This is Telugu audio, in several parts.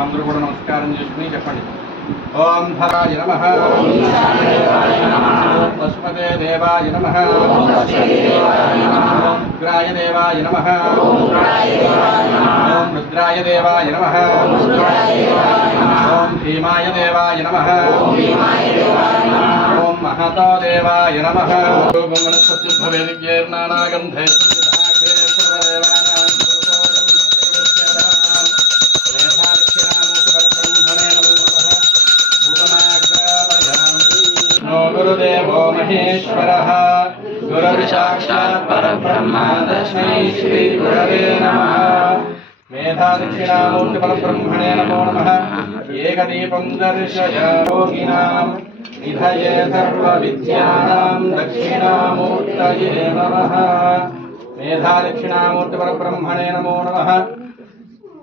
అందరూ కూడా నమస్కారం చేసుకుని చెప్పండి. ఓం ధరాయ నమః, ఓం పశుపతే దేవాయ నమః, ఓం ఉగ్రాయ దేవాయ నమః, ఓం రుద్రాయ దేవాయ నమః, ఓం భీమాయ దేవాయ నమః, ఓం మహతో దేవాయ నమః. వనస్పత్యుద్భవేదివ్యేర్నానాగంధే गुरुदेवो महेश्वरः गुरुर्साक्षात् परब्रह्म तस्मै श्री गुरवे नमः. मेधादक्षिणामूर्ति परब्रह्मणे नमो नमः. एकदीपं दर्शयामि निधये सर्वविद्यानां दक्षिणामूर्तये नमः. मेधादक्षिणामूर्ति परब्रह्मणे नमो नमः.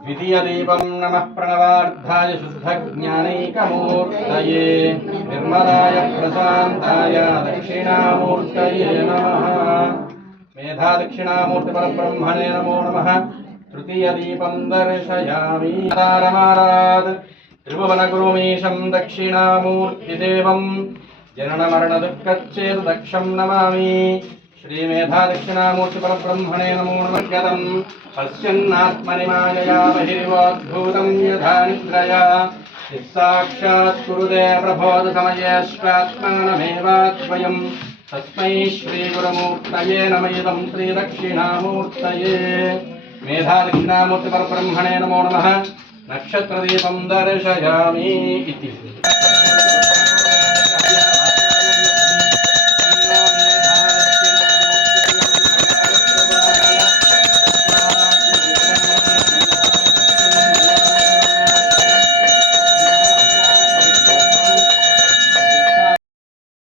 द्वितीयदीपं नमः प्रणवार्थाय शुद्धज्ञानैकमूर्तये निर्मलाय प्रशान्ताय दक्षिणामूर्तये नमः. मेधादक्षिणामूर्तिपरब्रह्मणे नमो नमः. तृतीयदीपं दर्शयामि. त्रिभुवनगुरुमीशं दक्षिणामूर्तिदेवं जननमरणदुःखच्छेददक्षं नमामि. श्रीमेधादक्षिणामूर्ति परब्रह्मणे नमो नमः. गतं पश्यन्नात्मनि मायया बहिर्वोद्भूतं यथा निद्रया साक्षात् कुरुते प्रबोधसमयेष्वात्मानमेवाद्वयं तस्मै श्रीगुरुमूर्तये नमः. इदं श्रीदक्षिणामूर्तये. मेधादक्षिणामूर्ति परब्रह्मणे नमो नमः. नक्षत्रदीपं दर्शयामि इति.